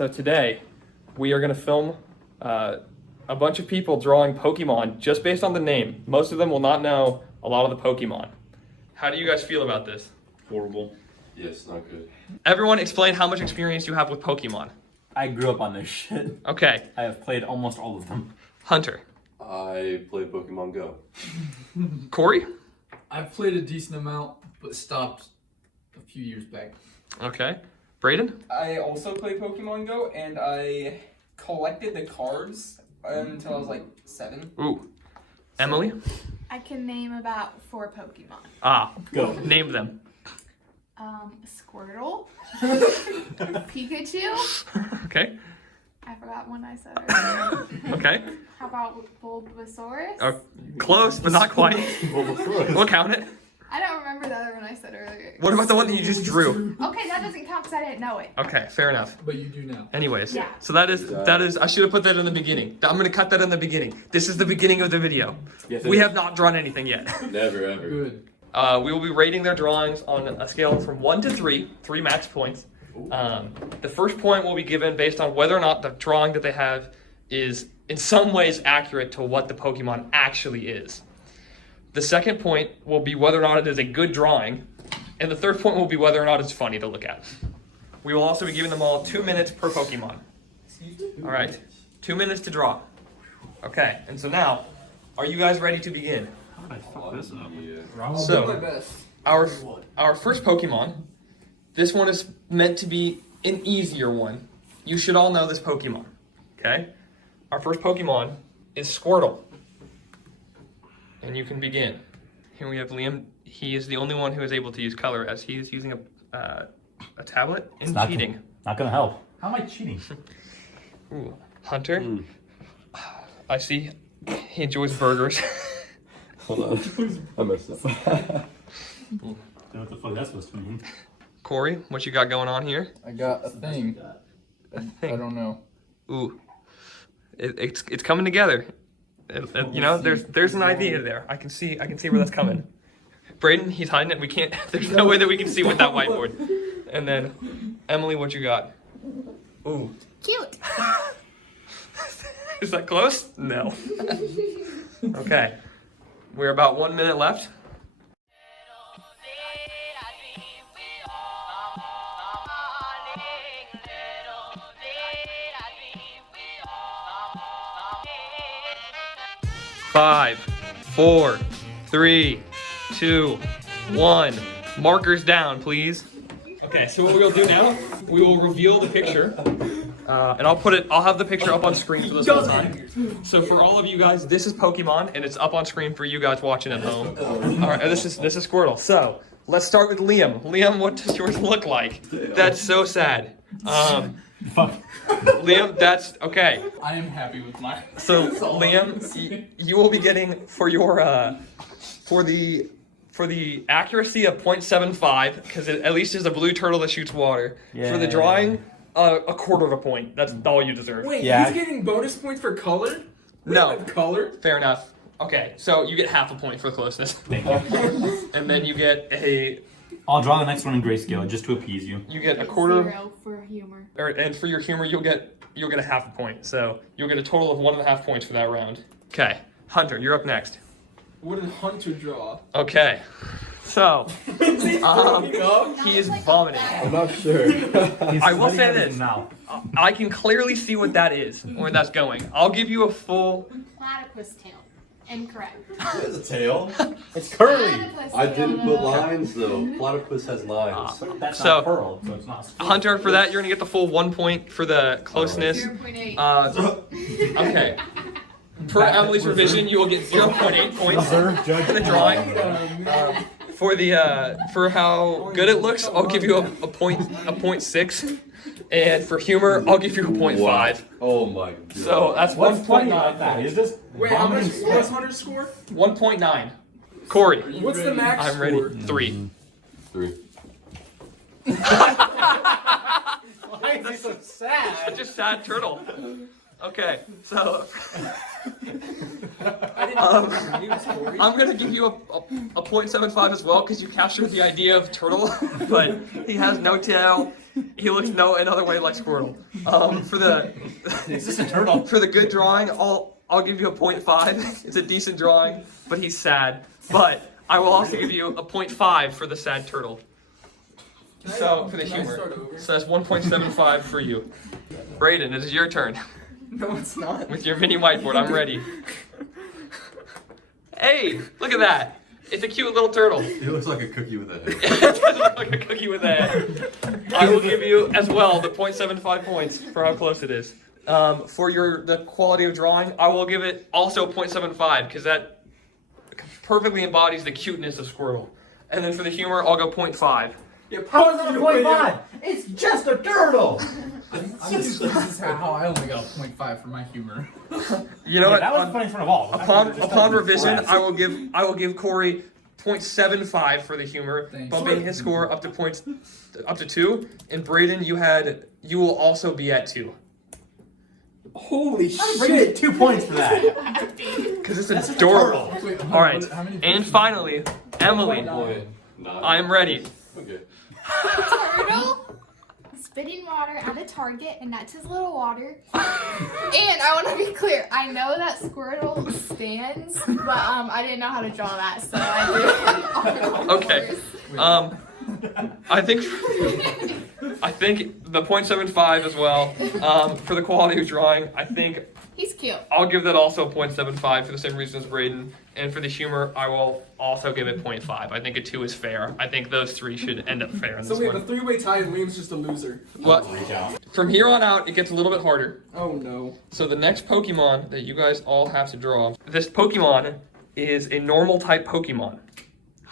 So today, we are going to film a bunch of people drawing Pokemon just based on the name. Most of them will not know a lot of the Pokemon. How do you guys feel about this? Horrible. Yes, not good. Everyone explain how much experience you have with Pokemon. I grew up on this shit. Okay, I have played almost all of them. Hunter. I play Pokemon Go. Corey? I've played a decent amount, but stopped a few years back. Okay. Braden? I also play Pokemon Go, and I collected the cards until I was like 7. Ooh. Emily? I can name about 4 Pokemon. Ah, Go. name them. Squirtle, Pikachu. Okay. I forgot one I said earlier. Okay. How about Bulbasaurus? Oh, close, but not quite. We'll count it. I don't remember the other one I said earlier. What about the one that you just drew? Okay, that doesn't count because I didn't know it. Okay, fair enough. But you do now. Anyways, Yeah. so that is, I should have put that in the beginning. I'm going to cut that in the beginning. This is the beginning of the video. Yes, We have not drawn anything yet. Never ever. Good. We will be rating their drawings on a scale from 1 to 3, 3 max points. The first point will be given based on whether or not the drawing that they have is in some ways accurate to what the Pokemon actually is. The second point will be whether or not it is a good drawing. And the third point will be whether or not it's funny to look at. We will also be giving them all 2 minutes per Pokemon. All right, 2 minutes to draw. Okay, and so now, are you guys ready to begin? How did I fuck this up? Yeah. I'll do my So, best. our first Pokemon, this one is meant to be an easier one. You should all know this Pokemon, okay? Our first Pokemon is Squirtle. And you can begin. Here we have Liam. He is the only one who is able to use color as he is using a tablet and not cheating. Not gonna help. How am I cheating? Ooh, Hunter. I see he enjoys burgers. Hold on. I messed up. What the fuck that's supposed to mean? Corey, what you got going on here? I got a thing. I don't know. Ooh, it's coming together. You know, there's an idea there. I can see where that's coming. Braden, he's hiding it. We can't. There's no way that we can see with that whiteboard. And then, Emily, what you got? Ooh, Cute. is that close? No. Okay, we're about 1 minute left. Five, 4, 3, 2, 1. Markers down, please. Okay, so what we'll do now, we will reveal the picture. And I'll have the picture up on screen for this whole time. So for all of you guys, this is Pokemon, and it's up on screen for you guys watching at home. All right, this is Squirtle. So let's start with Liam. Liam, what does yours look like? That's so sad. Fuck. Liam, that's okay. I am happy with mine. So Liam, you will be getting for your for the accuracy of 0.75 because it at least is a blue turtle that shoots water. For the drawing, a quarter of a point. That's all you deserve. Wait, Yeah. he's getting bonus points for color? We No. don't have color? Fair enough. Okay, so you get half a point for the closeness, Thank you. and then you get a I'll draw the next one in grayscale just to appease you. a quarter. 0 for humor. And for your humor, you'll get a half a point. So you'll get a total of 1.5 points for that round. Okay, Hunter, you're up next. What did Hunter draw? Okay, so Is he throwing up? he is vomiting. I'm not sure. I will say this. Now. I can clearly see what that is, where that's going. I'll give you a full. Platypus tail. Incorrect. There's a tail. It's curly. Platypus I tail, didn't though. put lines though. Platypus has lines. That's So- not curled, so it's not. Hunter, for that, you're gonna get the full 1 point for the closeness. 0.8. Okay. Per Emily's revision, you will get 0.8 points for the drawing. For how good it looks, I'll give you a 0.6, and for humor, I'll give you a 0.5. Oh my god. So that's What's funny about 1.9. that is this Wait, how much? vomiting What's spit. Hunter's score? 1.9. Corey, What's the max I'm ready. score? 3. 3. Why is he so sad? Such a sad turtle. Okay, so I didn't Um, he was Corey. I'm gonna give you a 0.75 as well because you captured the idea of turtle, but he has no tail. He looks no another way like Squirtle. For the It's just a turtle. for the good drawing, I'll give you a 0.5. It's a decent drawing, but he's sad. But I will also give you a 0.5 for the sad turtle. So for the Can I humor, start over? so that's 1.75 for you. Brayden, it is your turn. No, it's not. With your mini whiteboard, I'm ready. Hey, look at that. It's a cute little turtle. It looks like a cookie with a head. It does look like a cookie with a head. I will give you as well the 0.75 points for how close it is. For the quality of drawing, I will give it also 0.75 because that perfectly embodies the cuteness of Squirtle. And then for the humor, I'll go 0.5. Yeah, How is it a 0.5? It's just a turtle. This is how I only got 0.5 for my humor. You know what? That was funny in front of all. Upon revision, I will give Corey 0.75 for the humor, Thanks. bumping his score up to 2. And Brayden, you will also be at 2 Holy Bring shit. it 2 points for that. because it's That's just a adorable. turtle. Wait, All right, how many and Pokemon? finally, Emily, I am ready. Okay. Turtle spitting water at a target, and that's his little water. And I want to be clear. I know that Squirtle stands, but I didn't know how to draw that, so I did. Okay. I think the 0.75 as well. For the quality of drawing, I think He's cute. I'll give that also a 0.75 for the same reason as Brayden. And for the humor, I will also give it 0.5. I think a 2 is fair. I think those three should end up fair in So this we have a one. three-way tie and Liam's just a loser. But Reach out. from here on out, it gets a little bit harder. Oh no. So the next Pokemon that you guys all have to draw, this Pokemon is a normal type Pokemon.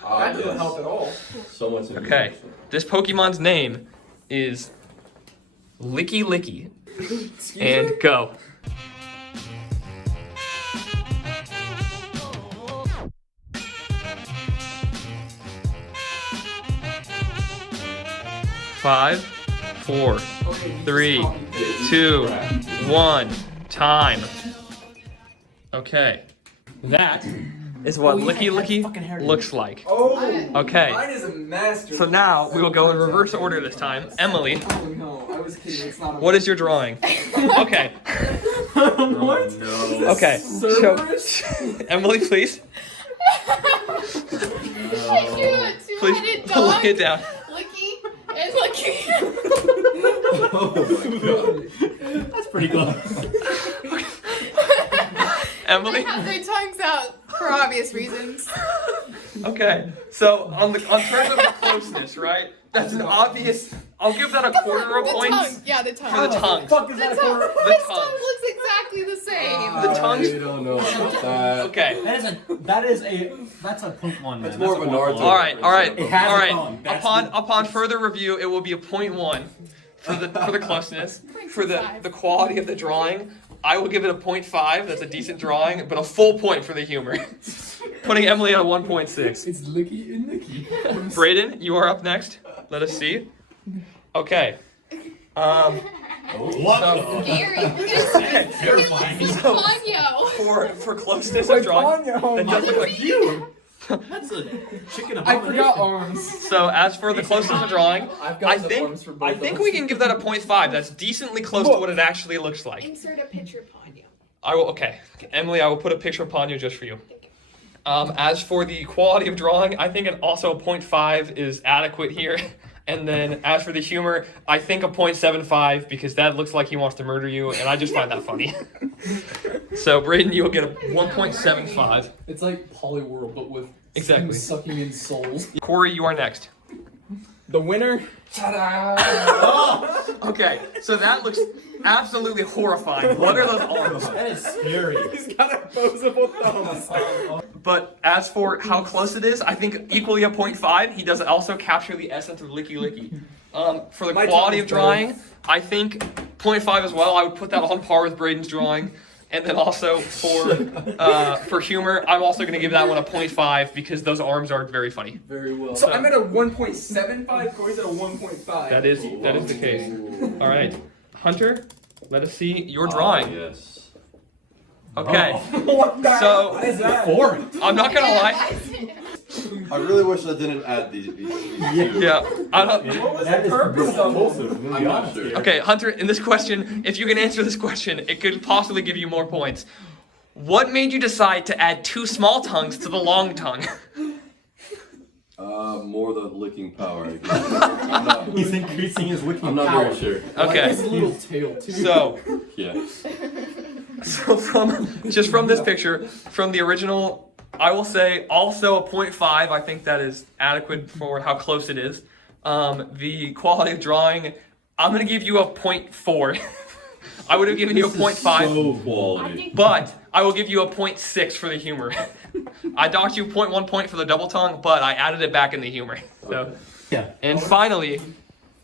That doesn't help at all. So much. Okay. This Pokemon's name is Licky Licky. Excuse And me? go. Five, four, Okay, you 3, just copied it. 2, 1, time. Okay. That is what Oh, yeah, Licky it has Licky fucking hair. looks like. Oh. Okay. Mine is a master. So now we will go in reverse order this time. Emily, Oh no, I was kidding. It's not. A what is your drawing? Okay. What? No. Okay. Cerberus? Emily, please. I drew a Please two-headed dog, lay it down. Licky, and Licky. Oh my god. That's pretty close. They Emily. have their tongues out for obvious reasons. Okay. So on terms of the closeness, right? That's an obvious. I'll give that a quarter of The points tongue. Yeah, the tongue. for the tongue. Fuck is The that a tongue. quarter? The His tongue. tongue looks exactly the same. The tongue's- I don't know about that. Okay. That's a 0.1. That's man. more of a Naruto. All right. All right. It has All a right. tongue. That's Upon further review, it will be a 0.1 for the closeness. For the quality of the drawing, I will give it a 0.5. That's a decent drawing, but a full point for the humor. Putting Emily at a 1.6. It's Licky and Nicky. Brayden, you are up next. Let us see. Okay. What? Scary. Look at his Terrifying. It's So- Ponyo. For closeness of drawing, that does look like you. That's a chicken I abomination. forgot arms. So as for the closeness of drawing, I've got I the think arms for both I of think us. we can give that a 0.5. That's decently close to what it actually looks like. Insert a picture of Ponyo. I will. Okay, Emily, I will put a picture of Ponyo just for you. As for the quality of drawing, I think also a 0.5 is adequate here. And then as for the humor, I think a 0.75 because that looks like he wants to murder you, and I just find that funny. So Brayden, you will get a 1.75. It's like Polyworld, but with Exactly. things sucking in souls. Corey, you are next. The winner. Ta-da! Okay, so that looks absolutely horrifying. What are those arms? That is scary. He's got opposable thumbs. But as for how close it is, I think equally a 0.5. He does also capture the essence of Licky Licky. For the My quality tongue of is drawing, I think 0.5 as well. I would put that on par with Brayden's drawing. And then also for humor, I'm also going to give that one a 0.5 because those arms are very funny. Very well. So I'm at a 1.75. Corey's at a 1.5. That is the case. All right, Hunter, Let us see your drawing. Yes. Okay. What the So What is that? Boring. I'm not gonna lie. I really wish I didn't add these two. Yeah. I don't. What was That the is purpose of this? repulsive. I'm gonna I'm be not honest sure. here. Okay, Hunter. In this question, if you can answer this question, it could possibly give you more points. What made you decide to add 2 small tongues to the long tongue? More the licking power. I guess. I'm not, He's increasing his wiki I'm not power. very sure. I like Okay. his little tail too. So, Yeah. so from this picture, from the original, I will say also a 0.5. I think that is adequate for how close it is. The quality of drawing, I'm gonna give you a 0.4. I would have given you a 0.5. So quality. But I will give you a 0.6 for the humor. I docked you 0.1 point for the double tongue, but I added it back in the humor. So, Yeah. and finally,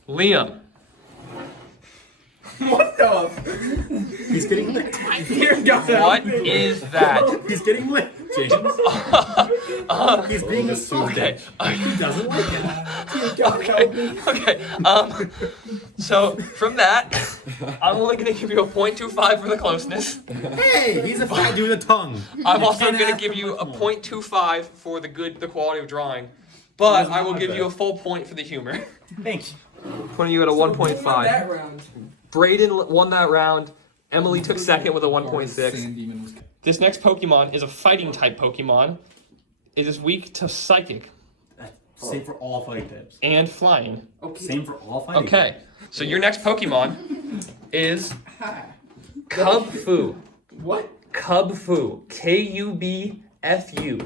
Liam. What the? He's getting licked. Dear God. What is that? He's getting licked, James. He's being assaulted. Okay. He doesn't like it. Okay. So from that, I'm only gonna give you a 0.25 for the closeness. Hey, he's a fat dude with a tongue. I'm also Can't gonna ask give for you a more. 0.25 for the quality of drawing. But That's I will not give bad. you a full point for the humor. Thank you. Putting you at a Who won 1.5. that round? Braden won that round. Emily took second with a 1.6. Sand demon was. This next Pokemon is a fighting type Pokemon. It is weak to psychic Same for all fighting types. and flying. Okay. Same for all fighting Okay, so your next Pokemon is Cubfu. What? Cubfu. K-U-B-F-U.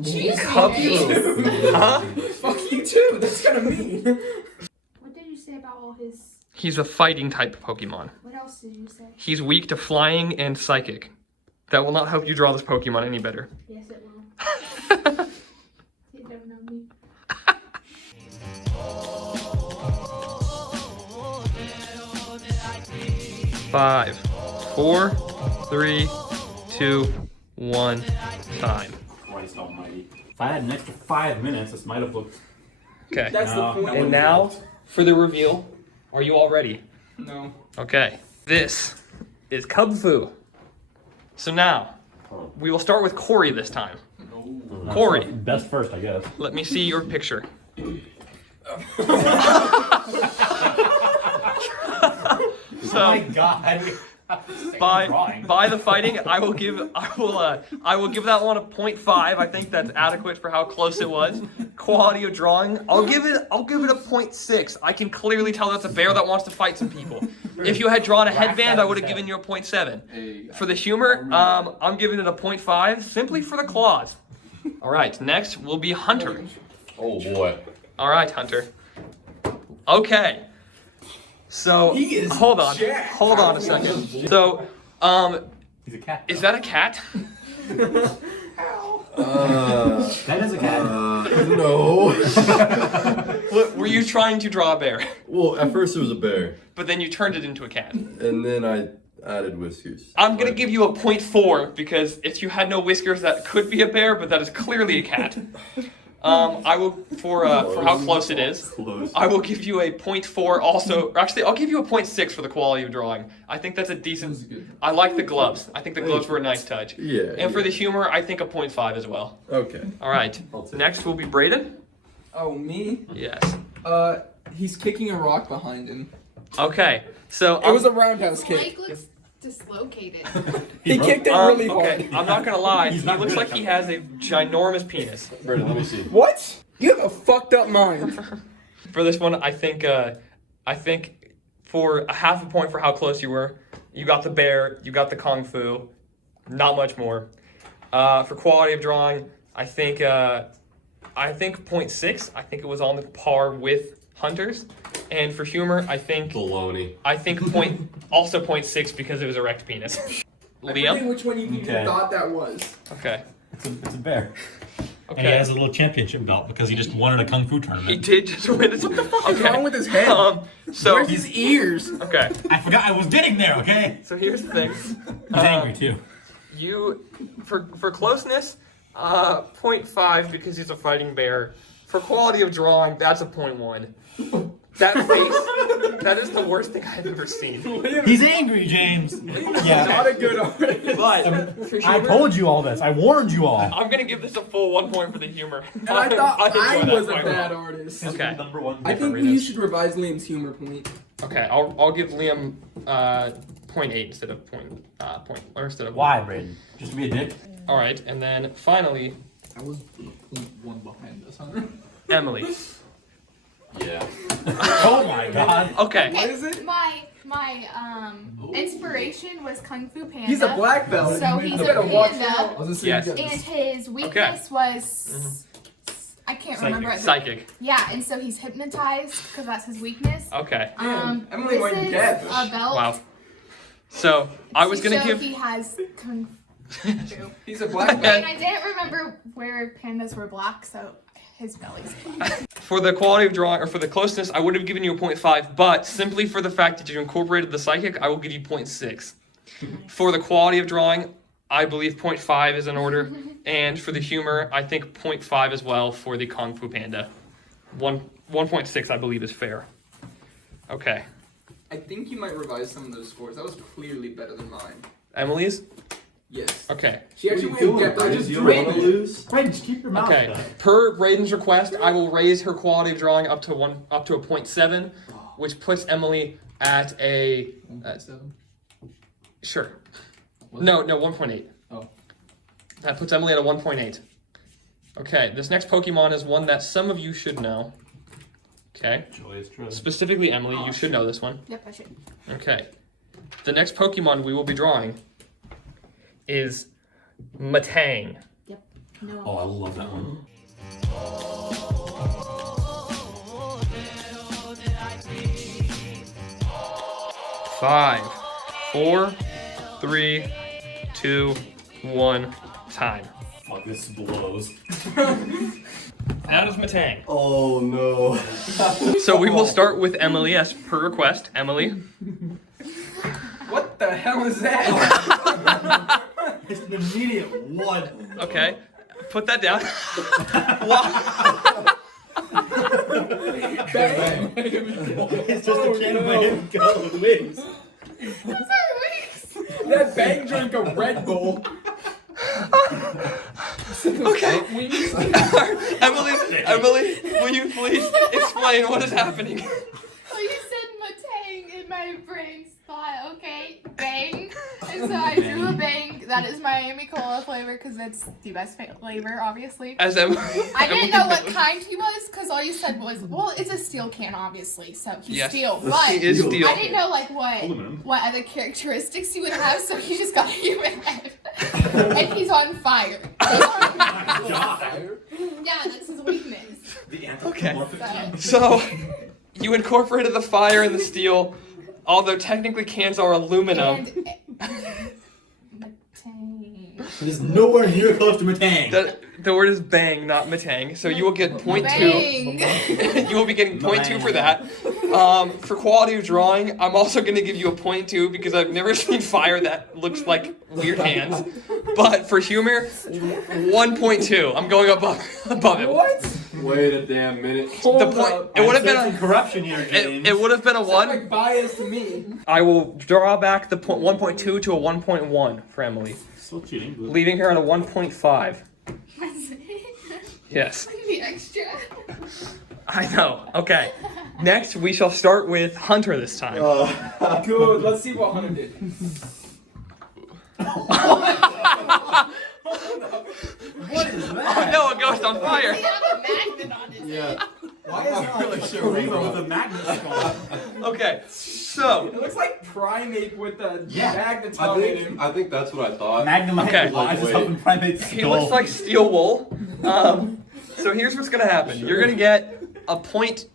Jesus. Cubfu. Huh? Fuck you too. That's kind of mean. What did you say about all his? He's a fighting type Pokemon. What else did you say? He's weak to flying and psychic. That will not help you draw this Pokemon any better. Yes, it will. You never know me. Five, 4, 3, 2, 1, time. Christ almighty. If I had an extra 5 minutes, this might have looked. Okay. That's No, the point. And now for the reveal. Are you all ready? No. Okay. This is Cubfu. So now, we will start with Corey this time. Corey, Best first, I guess. let me see your picture. Oh my god. By the fighting, I will give that one a 0.5. I think that's adequate for how close it was. Quality of drawing, I'll give it a 0.6. I can clearly tell that's a bear that wants to fight some people. If you had drawn a headband, I would have given you a 0.7. For the humor, I'm giving it a 0.5 simply for the claws. All right, next will be Hunter. Oh boy. All right, Hunter. Okay. So He is hold on jacked. a second. So, He's a cat. is that a cat? That is a cat. No. Were you trying to draw a bear, Well, at first it was a bear, but then you turned it into a cat? and then I added whiskers. I'm gonna give you a 0.4 because if you had no whiskers, that could be a bear, but that is clearly a cat. I will for how close it is. Close. I will give you a 0.4 also. Or actually, I'll give you a 0.6 for the quality of drawing. I think that's a That was decent. good. I like the gloves. I think the gloves were a nice touch. Yeah. And for the humor, I think a 0.5 as well. Okay. All right. I'll take Next will be Braden. Oh, me? Yes. He's kicking a rock behind him. Okay. So It was a roundhouse His kick. leg looks dislocated. He kicked it really hard. okay. I'm not gonna lie. He's He not looks good like at he has a ginormous penis. Brandon, let me see. What? You have a fucked up mind. For this one, I think for a half a point for how close you were, you got the bear, you got the kung fu, not much more. For quality of drawing, I think 0.6. I think it was on the par with Hunter's. And for humor, I think Baloney. also 0.6 because it was erect penis. I forget Liam. which one you even Okay. thought that was. Okay. It's a bear. And he Okay. has a little championship belt because he just won in a kung fu He tournament. did just win it. What the fuck What's wrong with his head? So Where's his ears? okay. I forgot I was getting there, okay? So here's the thing. He's angry too. You for closeness, 0.5 because he's a fighting bear. For quality of drawing, that's a 0.1. That face, that is the worst thing I've ever seen. He's angry, James. Not Yeah. a good artist. But for I humor, told you all this. I warned you all. I'm gonna give this a full 1 point for the humor. And I thought I enjoyed that was a quite bad well. artist. Okay. Number one. I think we should revise Liam's humor point. Okay, I'll give Liam 0.8 instead of instead of Why, Braden? Just to be a dick? All right, and then finally I was 1 behind us, Hunter. Emily. Yeah. Oh my god. Okay. What is it? My inspiration was Kung Fu Panda. He's a black belt. So he's You a better watch panda. out. I was just Yes. saying, And his weakness was I can't remember it. Psychic. Yeah, and so he's hypnotized because that's his weakness. Okay. Emily this went is deaf. a belt. Wow. So I was gonna so give. he has Kung Fu. He's a black belt. And I didn't remember where pandas were black, so his belly's black. For the quality of drawing, or for the closeness, I would have given you a 0.5, but simply for the fact that you incorporated the psychic, I will give you 0.6. For the quality of drawing, I believe 0.5 is in order, and for the humor, I think 0.5 as well for the Kung Fu Panda. 1.6, I believe, is fair. Okay. I think you might revise some of those scores. That was clearly better than mine. Emily's? Yes. Okay. She actually went deaf. I just You want to drained it. lose? Braden, just keep your mouth Okay. shut. Per Braden's request, I will raise her quality of drawing up to a 0.7, which puts Emily at a 1.7. sure. Was No, 1.8. Oh. That puts Emily at a 1.8. Okay, this next Pokemon is one that some of you should know. Okay. Joy is true. Specifically, Emily, you should know this one. Yep, I should. Okay. The next Pokemon we will be drawing is Matang. No. Oh, I love that one. Five, 4, 3, 2, 1, time. Fuck, this blows. That is Matang. Oh no. So we will start with Emily as per request. Emily. What the hell is that? It's an immediate one. Okay. Put that down. Bang. It's just a can of him go with wings. That Bang drank a Red Bull. Okay. Emily, will you please explain what is happening? Well, you said Matang, and my brain thought, okay, bang. And so I drew a bang. That is Miami Cola flavor because it's the best flavor, obviously. As Emily. I didn't know what kind he was because all you said was, well, it's a steel can, obviously, so he's Yes. steel. He But is steel. I didn't know like Aluminum. what other characteristics he would have, so he just got a human head. And he's on fire. Yeah, that's his weakness. The Okay. anthropomorphic. So, you incorporated the fire and the steel, although technically cans are aluminum. Matang. It is nowhere near close to Matang. The word is bang, not Matang. So you will get 0.2. Bang. You will be getting 0.2 for that. For quality of drawing, I'm also going to give you a 0.2 because I've never seen fire that looks like weird hands. But for humor, 1.2. I'm going above it. What? Wait a damn minute. Hold The point. up. It would have been Some a. corruption here, James. It would have been a Sounds 1. like bias to me. I will draw back the 1.2 to a 1.1 for Emily, Still cheating. But... leaving her at a 1.5. Yes. The extra. I know. Okay. Next, we shall start with Hunter this time. Good. Let's see what Hunter did. What is Oh that? no, a ghost on fire. He had a magnet on his head. Why is it really Shurima with a magnet skull? Okay, so It looks like Primate with a Yeah. magnetron in him. I think that's what I thought. Magnemite Okay. lies Wait. up in Primate's skull. he looks like steel wool. So here's what's gonna happen. You're gonna get a point.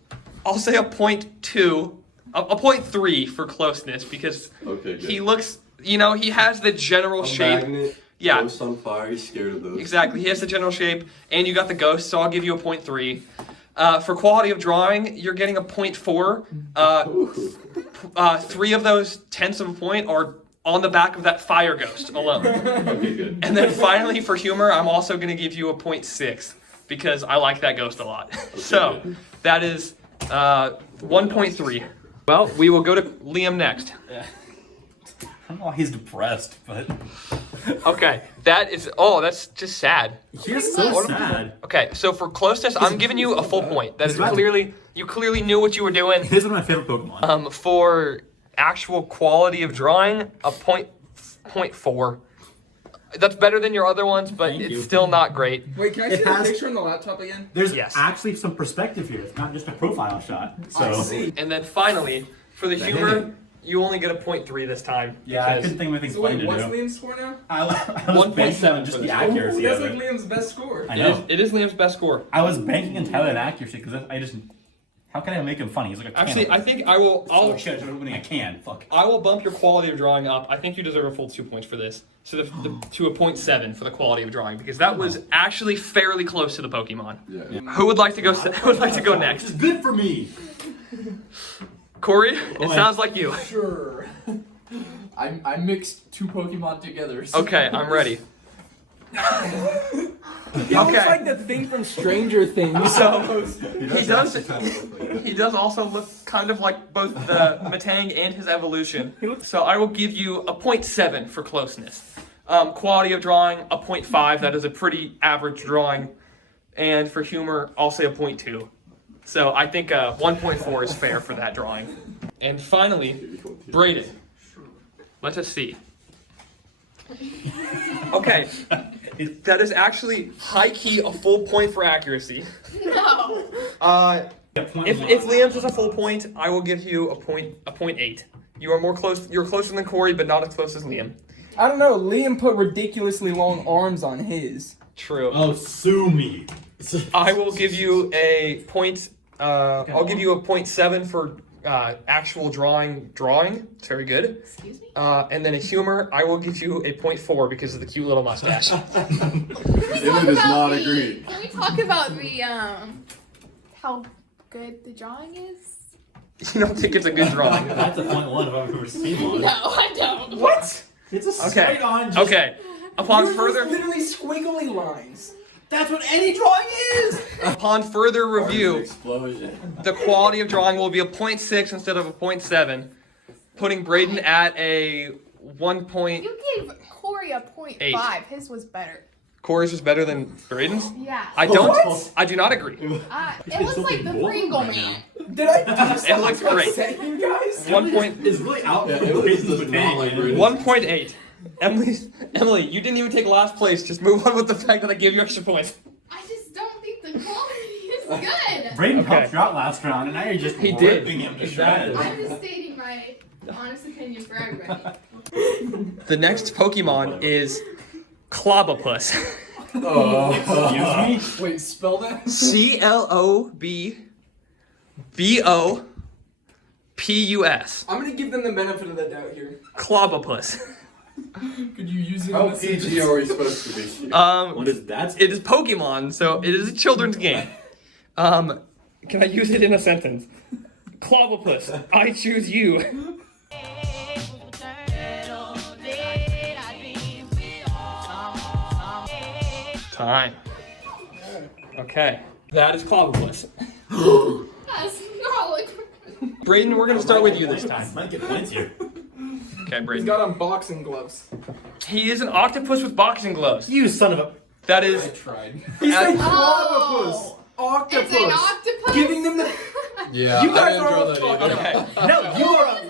I'll say a 0.2, a 0.3 for closeness because Okay, good. he looks. You know, he has the general A shape. magnet, Yeah. ghost on fire, he's scared of those. Exactly. He has the general shape, and you got the ghost, so I'll give you a 0.3. For quality of drawing, you're getting a 0.4. Ooh. 3 of those tenths of a point are on the back of that fire ghost alone. Okay, good. And then finally, for humor, I'm also going to give you a 0.6 because I like that ghost a lot. So good. that is 1.3. Well, we will go to Liam next. I don't know why he's depressed, but Okay, that's just sad. He's so sad. Okay, so for closeness, I'm giving you a full point. That is Right. you clearly knew what you were doing. He's one of my favorite Pokemon. For actual quality of drawing, a point 0.4. That's better than your other ones, but Thank it's you. still not great. Wait, can I It see the has- picture on the laptop again? There's Yes. actually some perspective here. It's not just a profile shot. So I see. And then finally, for the humor, you only get a 0.3 this time. yeah, I because- couldn't think of anything So funny wait, to what's do. Liam's score now? I was 1.7 banking on for just this the one. accuracy That's of like it. Liam's best score. I It know. is Liam's best score. I was banking entirely on accuracy because I just. How can I make him funny? He's like a can. Actually, I think I'll Oh shit! I'm opening a can. Fuck. I will bump your quality of drawing up. I think you deserve a full 2 points for this. So to a 0.7 for the quality of drawing because that was actually fairly close to the Pokemon. Yeah. Who would like to go? Who would like to go next? It's good for me. Corey, it Boy. sounds like you. Sure. I mixed two Pokemon together. So Okay, I'm ready. He looks Okay. like the thing from Stranger Things. So He does. kind of look like that. He does also look kind of like both the Matang and his evolution. So I will give you a 0.7 for closeness. Quality of drawing, a 0.5. That is a pretty average drawing. And for humor, I'll say a 0.2. So I think 1.4 is fair for that drawing. And finally, Brayden. Let us see. Okay, that is actually high key a full point for accuracy. No. If Liam's is a full point, I will give you a 0.8. You are more close. You're closer than Corey, but not as close as Liam. I don't know. Liam put ridiculously long arms on his. True. Oh, sue me. I will give you a point. I'll give you a 0.7 for actual drawing. It's very good. Excuse me? And then a humor, I will give you a 0.4 because of the cute little mustache. Can we David talk does about not the, agree. Can we talk about the how good the drawing is? You don't think it's a good drawing? That's a 0.1 if I've ever seen one. No, I don't. What? It's a Okay. straight on. Just, Okay. Upon Yours further was literally squiggly lines. That's what any drawing is. upon further review, Explosion. the quality of drawing will be a 0.6 instead of a 0.7, putting Brayden at a 1 point. You gave Corey a 0.5. 8. His was better. Corey's was better than Brayden's. Yeah. I don't. What? I do not agree. It It's looks something like the bold Pringle right Man. Did I do something looks great. upset you guys? 1 point. Is really out. Yeah, for it was Brayden's just not like Botanic. Brayden's. 1.8. Emily, you didn't even take last place. Just move on with the fact that I gave you extra points. I just don't think the quality is good. Brayden Okay. helped you out last round, and now you're just He did. ripping him to Exactly. shreds. I'm just stating my honest opinion for everybody. The next Pokemon is Clobopus. Excuse me? wait, spell that. Clobopus. I'm gonna give them the benefit of the doubt here. Clobopus. Could you use it How in a sentence? PG are we supposed to be here? What is that? It is Pokemon, so it is a children's game. Can I use it in a sentence? Clobopus, I choose you. Time. Okay, that is Clobopus. That's not like. Brayden, we're gonna start with you this time. Might get points here. Okay, He's Brayden. got on boxing gloves. He is an octopus with boxing gloves. You son of a. That I is. tried. He said Oh. octopus. It's an octopus. Giving them the. Yeah, You guys I are didn't all draw that fucking- either. Okay. No, you are.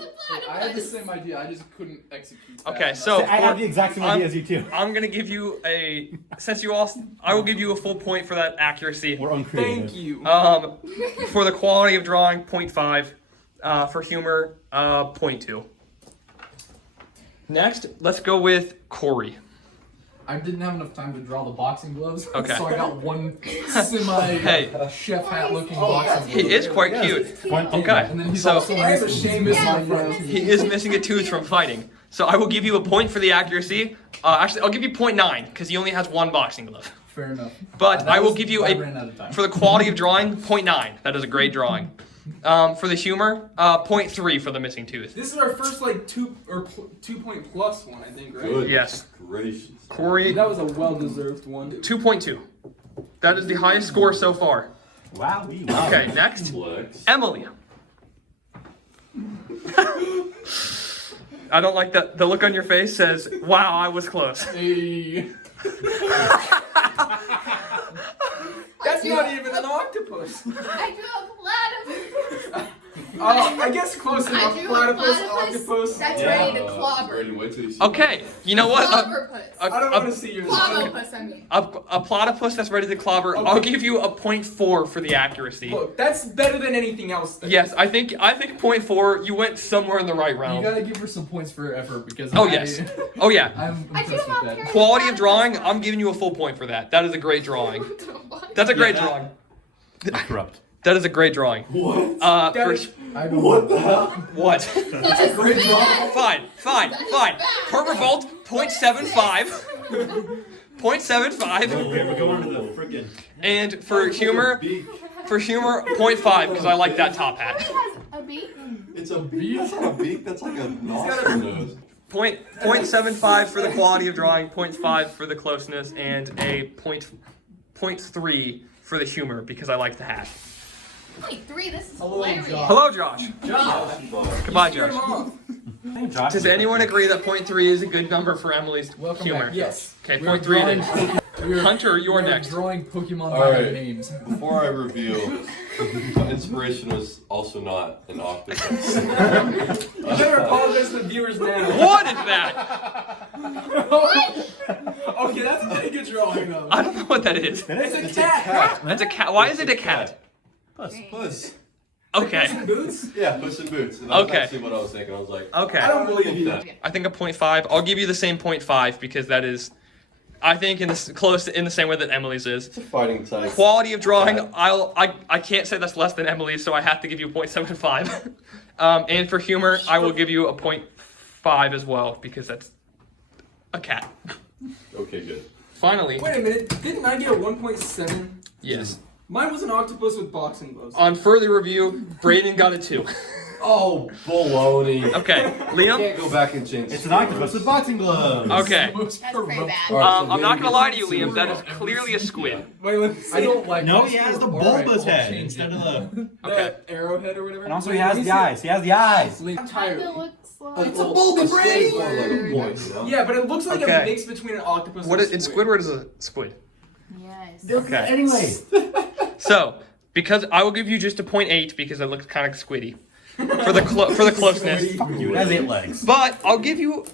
I had the same idea. I just couldn't execute. fast Okay, enough. so I have the exact same idea as you too. I'm gonna give you a. Since you all, I will give you a full point for that accuracy. We're uncreative. Thank you. For the quality of drawing, 0.5. For humor, 0.2. Next, let's go with Corey. I didn't have enough time to draw the boxing gloves. Okay. So I got one semi Hey. chef hat looking boxing glove. He is quite cute. Okay, And then he's so also I have a missing shame missing yeah, my front. he is missing a tooth from fighting. So I will give you a point for the accuracy. Actually, I'll give you 0.9 because he only has one boxing glove. Fair enough. But That I will was- give you I a ran out of time. for the quality of drawing, 0.9. That is a great drawing. For the humor, 0.3 for the missing tooth. This is our first like 2 point plus one, I think, right? Good. Yes. Gracious. Corey, That was a well deserved one. 2.2. That is the highest score so far. Wow. Okay, next, Flex. Emily. I don't like the look on your face says, wow, I was close. Hey. That's not even an octopus. I drew a platypus. I guess close enough. I drew Platypus, a octopus. platypus that's Yeah. ready to clobber. Ready, wait till you see. Okay, you know what? Clobberpus. I don't want to A, see yours. Clobberpus, I mean. a platypus that's ready to clobber. I'll give you a 0.4 for the accuracy. Look, that's better than anything else. Yes, I think 0.4. You went somewhere in the right You realm. gotta give her some points for her effort because Oh yes. Oh yeah. I'm I impressed drew with Mount that. Perry. Quality of drawing. I'm giving you a full point for that. That is a great drawing. That's a great Yeah, drawing. Corrupt. That is a great drawing. What? That For, is- I don't What the hell? what? That's a great drawing. Fine. Per revolt, 0.75. 0.75. Okay, we're going to the freaking. And for humor, Beak. 0.5 because I like that top hat. It has a beak. It's a beak. That's not a beak. That's like a nostril nose. 0.75 for the quality of drawing, 0.5 for the closeness, and a 0.3 for the humor because I like the hat. 0.3, this is Hello, hilarious. Josh. Hello, Josh. Josh. Goodbye, Scared him Josh. off. Hey, Josh. Does anyone agree that 0.3 is a good number for Emily's Welcome humor? back. Yes. Okay, We are 0.3 drawing- then. we are- Hunter, you are we next. Drawing Pokemon All by right. names. Before I reveal, my inspiration was also not an octopus. You better apologize to the viewers now. What is that? Okay, that's a pretty good drawing though. I don't know what that is. It's a cat. That's a cat. Why is it a cat? Puss. Okay. Boots? Yeah, Puss in Boots. And that's Okay. actually what I was thinking. I was like, I Okay. don't believe you. I think a 0.5. I'll give you the same 0.5 because that is, I think, in this close in the same way that Emily's is. it's a fighting type. Quality of drawing, I can't say that's less than Emily's, so I have to give you a 0.75. And for humor, I will give you a 0.5 as well because that's a cat. Okay, good. Finally, Wait a minute, didn't I get a 1.7? yes. Mine was an octopus with boxing gloves. On further review, Brayden got a 2. Oh, baloney. Okay, Liam. Can't go back and change. It's an octopus with boxing gloves. Okay. Most That's pretty corrupt. bad. Alright, so I'm not Liam gonna lie to gets you, two. Liam. That is clearly a squid. Wait, let me see. I don't like No, this. he has the Alright, bulbous I'll head change instead it. of the. Okay. The arrowhead or whatever. And also Wait, he has let me the see. eyes. He has the eyes. I'm Kinda tired. looks like. Well, It's a bulbous a squid is brain. more like a point, you know? Yeah, but it looks like Okay. a mix between an octopus What and is, a in squid. Squidward is a squid. Yes. Okay. Anyway. So, because I will give you just a 0.8 because it looks kind of squiddy for the closeness. Fuck you. It has 8 legs. But I'll give you,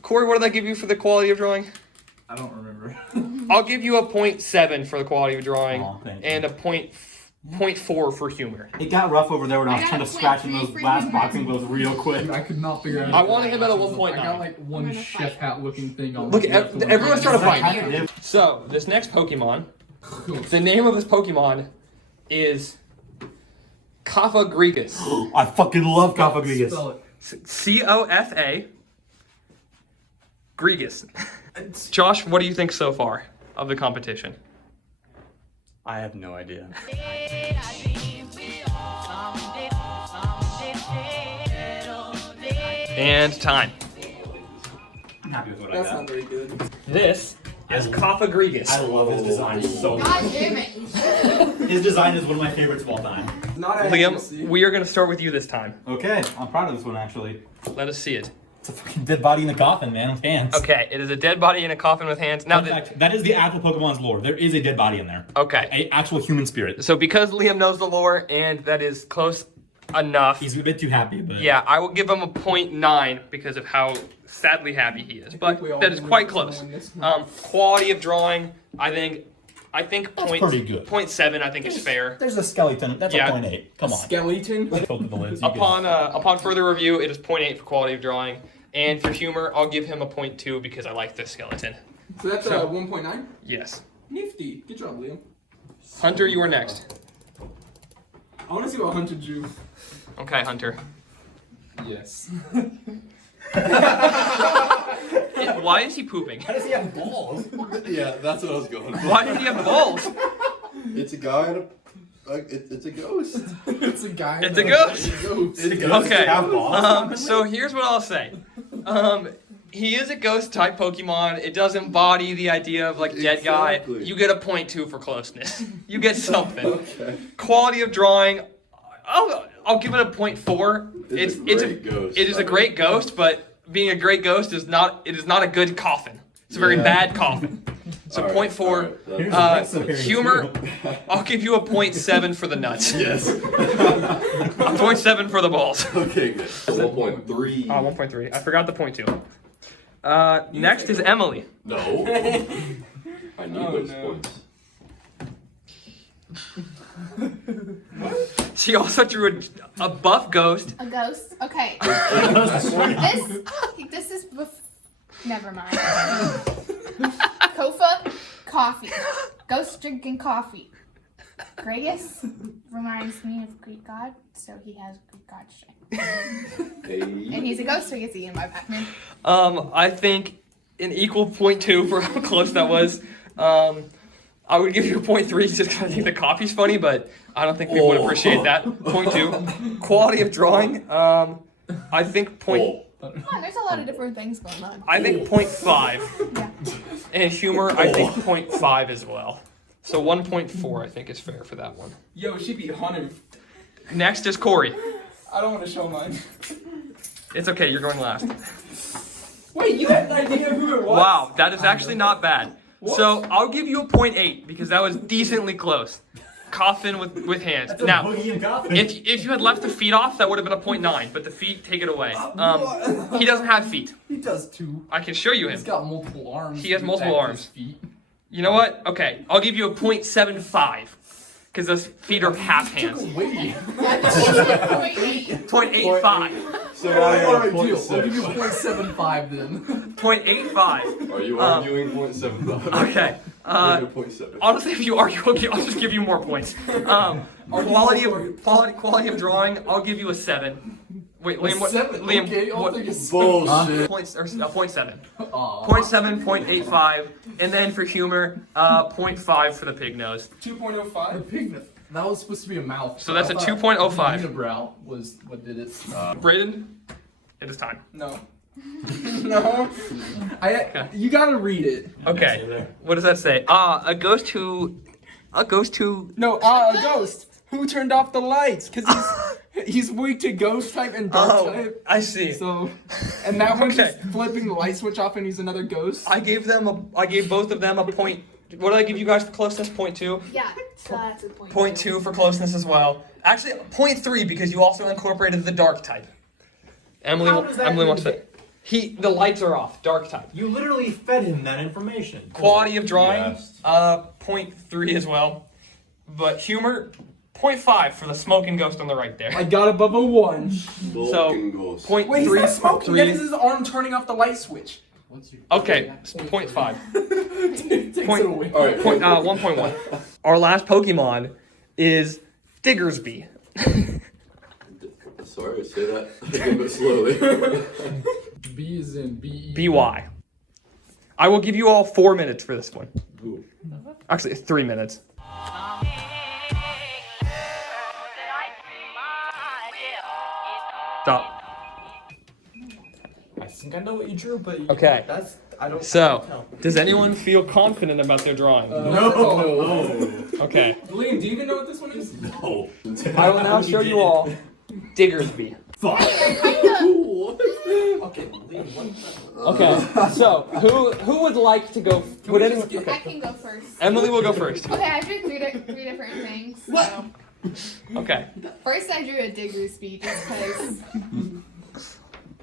Corey. What did I give you for the quality of drawing? I don't remember. I'll give you a 0.7 for the quality of drawing Aw, thank you. and a 0.4 for humor. It got rough over there when I was I trying got to a scratch in 0.3 those for last humor. boxing gloves real quick. I could not figure out. I wanted him at a I 1.9. got like one I'm gonna chef fight. hat looking thing on. Look, the left one. everyone's trying to Right fight. here. So this next Pokemon, the name of this Pokemon is Kaffa Gregus. I fucking love Cofagrigus. Spell it. COFA Gregus. Josh, what do you think so far of the competition? I have no idea. And time. I'm happy with what That's I got. not very good. This is Kaffa Gregus. I love his design so much. God damn it. His design is one of my favorites of all time. Not accuracy. Liam, we are going to start with you this time. Okay, I'm proud of this one actually. Let us see it. It's a fucking dead body in the coffin, man, with hands. Okay, it is a dead body in a coffin with hands. Now, Fun fact, that is the actual Pokemon's lore. There is a dead body in there. okay. A actual human spirit. So because Liam knows the lore and that is close enough, He's a bit too happy, but yeah, I will give him a 0.9 because of how sadly happy he is. But we all that is knew quite this one close. on this one. Quality of drawing, I think That's pretty good. 0.7 I think is fair. there's a skeleton. That's Yeah. a 0.8. Come on. Skeleton. Open the lids. You Upon further review, it is 0.8 for quality of drawing. And for humor, I'll give him a 0.2 because I like this skeleton. So that's So- 1.9. Yes. Nifty. Good job, Liam. Hunter, you are next. I want to see what Hunter drew. Okay, Hunter. Yes. Why is he pooping? How does he have balls? Yeah, that's what I was going for. Why does he have balls? It's a guy and it's a ghost. It's a guy. It's a ghost. Ghost. Okay. Have balls? So here's what I'll say. he is a ghost type Pokemon. It does embody the idea of like dead guy. Exactly. You get a 0.2 for closeness. You get something. Okay. Quality of drawing, I'll give it a 0.4. It's a great ghost. It is a great ghost, but being a great ghost is not a good coffin. It's a very bad coffin. So All right, 0.4. all right, Here's that's- the next Humor, scenario. I'll give you a 0.7 for the nuts. Yes. A 0.7 for the balls. Okay, good. 1.3. 1.3. I forgot the 0.2. Next is Emily. No. I need those points. She also drew a buff ghost. A ghost. Okay. This is. Never mind. Kofa, coffee. Ghost drinking coffee. Gragas reminds me of Greek god, so he has Greek god strength. And he's a ghost, so he gets eaten by Batman. I think an equal 0.2 for how close that was. I would give you a 0.3 just because I think the coffee's funny, but I don't think people would appreciate that. 0.2. Quality of drawing, I think Come on, there's a lot of different things going on. I think 0.5. Yeah. And humor, I think 0.5 as well. So 1.4 I think is fair for that one. Yo, she beat Hunter. Next is Corey. I don't want to show mine. It's okay, you're going last. Wait, you had an idea of who it was? Wow, that is actually not bad. So I'll give you a 0.8 because that was decently close. Coffin with hands. That's a Now, boogie and coffin. if you had left the feet off, that would have been a 0.9, but the feet take it away. He doesn't have feet. He does too. I can show you He's him. got multiple arms. He has to multiple protect arms. his feet. You know what? Okay, I'll give you a 0.75 because those feet are half hands. Wait. 0.85. So now you're All at right, deal. I'll give you 0.6. 0.75 then. 0.85. Are you arguing 0.75? Okay. You're 0.7. Honestly, if you argue, okay, I'll just give you more points. Quality of drawing, I'll give you a 7. Wait, Liam, what? 7. Liam, Okay, I'll what? take a Bullshit. Points or 0.7. Aw. 0.7, 0.85, and then for humor, 0.5 for the pig nose. 2.05. The pig. That was supposed to be a mouth. So that's I a thought 2.05. the unibrow was what did it. Braden, it is time. No. No. You gotta read it. Okay. What does that say? A ghost who. No, a ghost. Who turned off the lights? Cause he's weak to ghost type and dark type. I see. So, and that one's Okay. just flipping the light switch off and he's another ghost. I gave both of them a point. What did I give you guys for closeness? 0.2. Yeah, so that's a point. 0.2 for closeness as well. Actually, 0.3 because you also incorporated the dark type. Emily, How does that Emily do wants to. The lights are off. Dark type. You literally fed him that information. Quality of drawing, Yes. 0.3 as well. But humor, 0.5 for the smoking ghost on the right there. I got above a 1. Smoking ghost. 0.3, Wait, he's not smoking. That is 0.3. his arm turning off the light switch. Okay, 0.5. Takes Point- it away. All right. 1.1. Our last Pokemon is Diggersby. Sorry, say that a little bit slowly. B is in B. BY. I will give you all 4 minutes for this one. Ooh. Actually, it's 3 minutes. Stop. I think I know what you drew, but Okay. that's I don't. So, tell. does anyone feel confident about their drawing? No. Okay. Liam, do you even know what this one is? No. I will now show you all Diggersby. Okay, Liam, one second. Okay. So, who would like to go? Would anyone? I Okay. can go first. Emily will go first. Okay, I drew three different things. So. Okay. First, I drew a Diggersby just because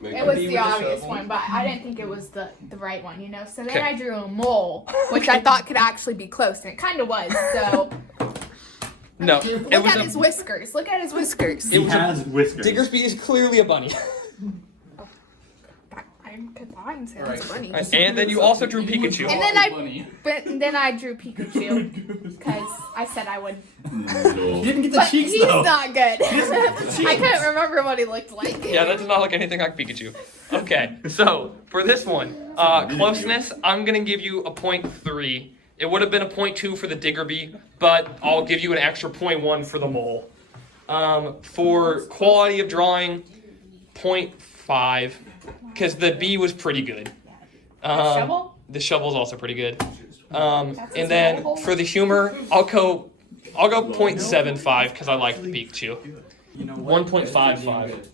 Make it a was B the with a obvious shovel. one, but I didn't think it was the right one, you know? So then Okay. I drew a mole, which I thought could actually be close, and it kind of was, so. No, Look it was at his whiskers. Look at his whiskers. It He was a- has whiskers. Diggersby is clearly a bunny. I could line so Alright. it's funny. And then you also drew Pikachu. And then I drew Pikachu because I said I would. No. Didn't get the But cheeks he's though. not good. I couldn't remember what he looked like. Yeah, that does not look anything like Pikachu. Okay, so for this one, closeness, I'm gonna give you a 0.3. It would have been a 0.2 for the Diggerby, but I'll give you an extra 0.1 for the mole. For quality of drawing, 0.5, because the B was pretty good. Shovel? The shovel's also pretty good. That's And his then little hole. for the humor, I'll go 0.75 because I like the beak chew. You know what? 1.55.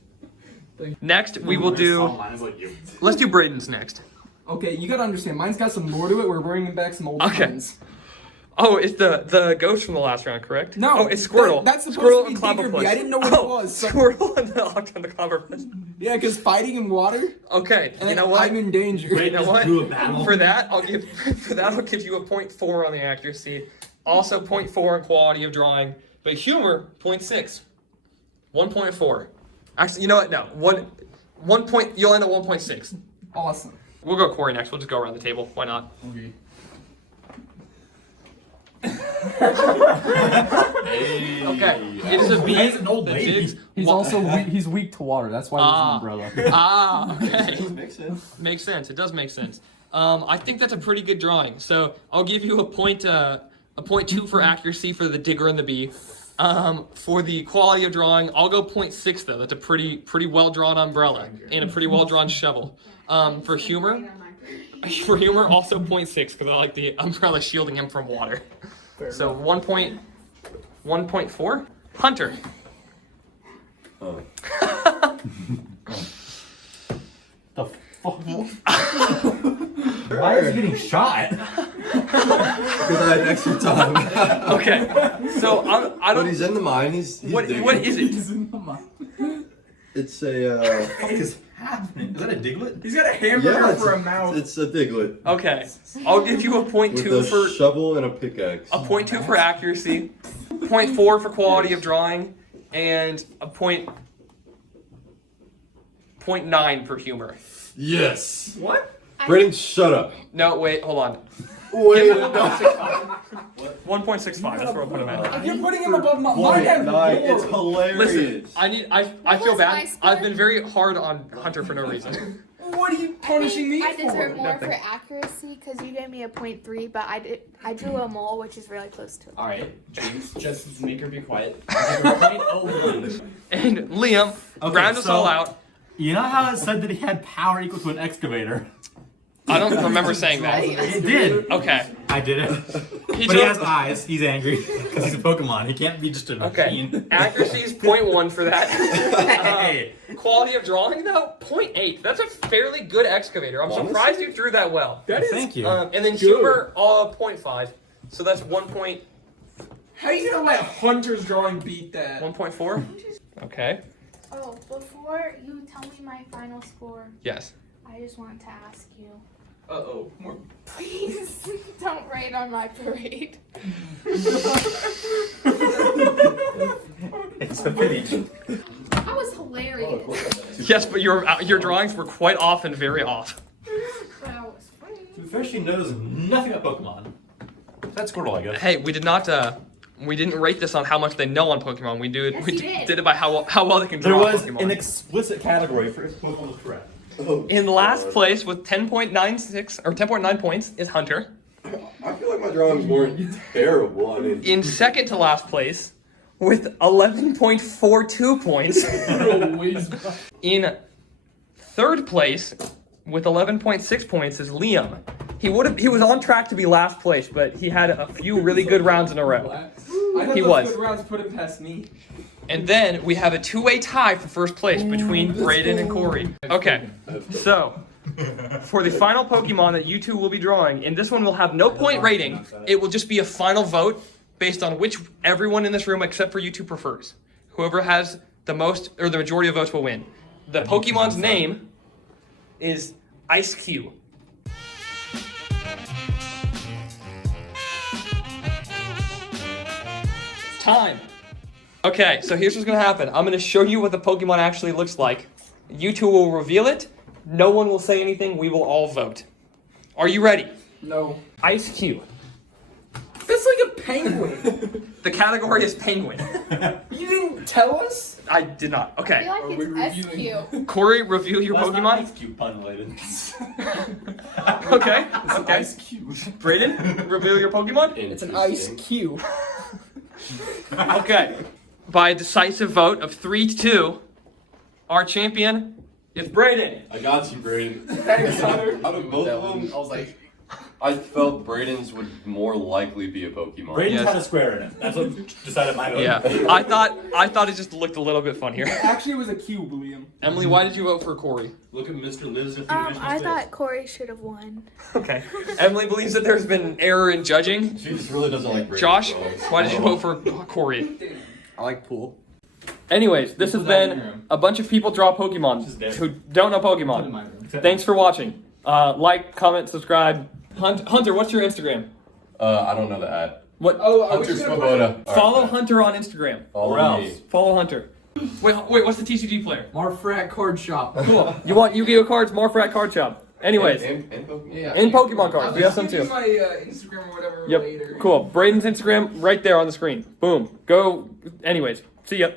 Next, we will do. Let's do Braden's next. Okay, you gotta understand. Mine's got some more to it. We're bringing back some old Okay. friends. Oh, it's the ghost from the last round, correct? No, Oh, it's Squirtle. that's supposed Squirtle to be and Clobberpuss. Diggerbee. I didn't know what it was. So- Squirtle and the Octo and the Clobberpuss. Yeah, because fighting in water, Okay, and you then know what? I'm in danger. You know what? Do a battle. For that, I'll give you a 0.4 on the accuracy. Also 0.4 in quality of drawing, but humor 0.6. 1.4. Actually, you know what? No, one point. You'll end at 1.6. Awesome. We'll go Corey next. We'll just go around the table. Why not? Okay. Hey. Okay. It is a B. He's an old The lady. jigs- He's Wha- also he's weak to water. That's why Ah. he uses an umbrella. Ah, okay. Makes sense. Makes sense. It does make sense. I think that's a pretty good drawing. So I'll give you a 0.2 for accuracy for the digger and the bee. For the quality of drawing, I'll go 0.6 though. That's a pretty well drawn umbrella and a pretty well drawn shovel. For humor, also 0.6 because I like the umbrella shielding him from water. So 1.4. Hunter. Oh. The fuck? Why is he getting shot? Because I had extra time. Okay. So I But don't. he's in the mine. He's What digging. is it? He's in the mine. It's a. What is happening? Is that a diglet? He's got a hamburger Yeah, for a mouth. it's a diglet Okay. I'll give you a with 0.2 a for shovel and a pickaxe. a 0.2 for accuracy, 0.4 for quality of drawing, and a 0.9 for humor. Yes. What? Brayden, shut up. No, wait, hold on. Wait. 1.65. That's where I'll put him at. You're putting him above mine. Has Nine. It's more. hilarious. Listen, I feel was my bad. score? I've been very hard on Hunter for no reason. What are you punishing me I for? deserve more Nothing. for accuracy because you gave me a 0.3, but I drew a mole, which is really close to it. Alright, James, just make her be quiet. Give her 0.01. And Liam, Okay, round us so- all out. You know how it said that he had power equal to an excavator? I don't remember saying that. It did. Okay. I did it. He But he has drew- eyes. He's angry because he's a Pokemon. He can't be just a Okay. machine. Accuracy is 0.1 for that. Hey. Quality of drawing though, 0.8. That's a fairly good excavator. I'm Honestly? surprised you drew that well. That is. Thank you. And then humor, 0.5. So that's 1.4. How you gonna let Hunter's drawing beat that? Okay. Oh, before you tell me my final score, Yes. I just want to ask you, Uh-oh. More. please don't rain on my parade. It's the pity. That was hilarious. Yes, but your drawings were quite often very off. But I was funny. To be fair, she knows nothing about Pokemon. That's Squirtle, I guess. Hey, we didn't rate this on how much they know on Pokemon. We Yes, you did. did it by how well they can There draw was Pokemon. an explicit category for if Pokemon was correct. In last place with 10.96 or 10.9 points is Hunter. I feel like my drawings weren't terrible. I mean, In second to last place with 11.42 points. In third place with 11.6 points is Liam. He was on track to be last place, but he had a few really good rounds in a row. I thought He those was. good rounds put him past me. And then we have a two-way tie for first place between Braden and Corey. Okay, so for the final Pokemon that you two will be drawing, and this one will have no point rating. It will just be a final vote based on which everyone in this room except for you two prefers. Whoever has the most or the majority of votes will win. The Pokemon's name is Ice Cube. Time. Okay, so here's what's gonna happen. I'm gonna show you what the Pokemon actually looks like. You two will reveal it. No one will say anything. We will all vote. Are you ready? No. Ice Cube. That's like a penguin. The category is penguin. You didn't tell us? I did not. I Okay. feel Are like we it's reviewing? SQ. Corey, review your That's not Pokemon. Ice Cube pun related. Okay. It's an Okay. ice cube. Braden, reveal your Pokemon. It's an ice cube. Okay. By a decisive vote of 3-2, our champion It's Brayden. I got you, Braden. Thanks, Hunter. Out of both of them, I was like, I felt Braden's would more likely be a Pokemon. Braden's Yes. had a square in it. That's what decided my vote. Yeah, I thought it just looked a little bit funnier. Actually, it was a cube, Liam. Emily, why did you vote for Corey? Look at Mr. Liz. I thought Corey should have won. Okay. Emily believes that there's been an error in judging. She just really doesn't like Braden. Josh, so- why did you vote for Corey? I like pool. Anyways, this has been a bunch of people draw Pokemon who don't know Pokemon. Thanks for watching. Like, comment, subscribe. Hunter, what's your Instagram? I don't know the ad. What? Hunter Swoboda. Follow Hunter on Instagram. Follow me. Follow Hunter. Wait, what's the TCG player? Marfrat card shop. Cool. You want Yu-Gi-Oh cards? Morph Card Shop. Anyways, And Pokemon. Yeah. and Pokemon cards. We have some I'll give too. you my Instagram or whatever Yep. later. Cool. Braden's Instagram right there on the screen. Boom. Go. Anyways, see ya.